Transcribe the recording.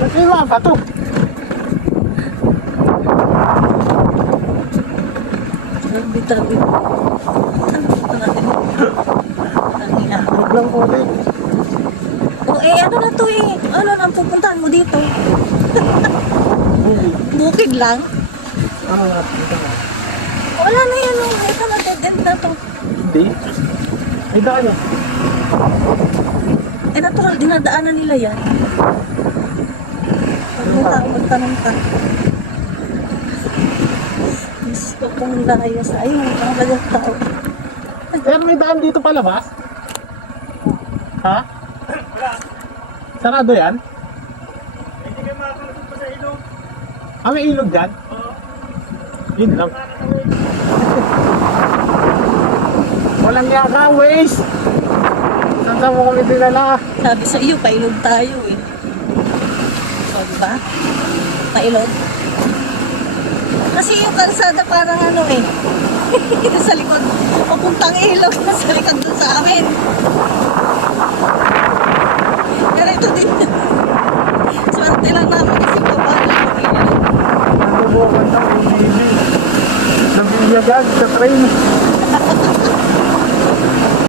Ba't may mga bato? Tabi-tabi. Ano natin? Huwag lang po ulit. O ano na to eh? Ano nang pupuntahan mo dito? Bukid lang? Ano nga? Dito nga. Wala na yan oh. Ito na, dead end na to. Hindi. May daan eh. Eh natural, dinadaanan nila yan. Magtanong ka. Gusto kong layas. Ayun, ang bagang tao. Pero may daan dito palabas? Ha? Sarado yan? Hindi ka makakalusot pa sa ilog. Ah, may ilog dyan? Oo. Yun lang. Walang yaka, waste! Saan mo kami dinala? Sabi sa iyo, pailog tayo eh. So, diba? Pailog. Kasi yung kalsada parang ano eh. Sa likod. Papuntang ilog na sa likod dun sa amin. Pero ito din. Swerte lang namin kasi baba lang ang ilog. Nabubukan na, hindi. Nabiyagag sa train.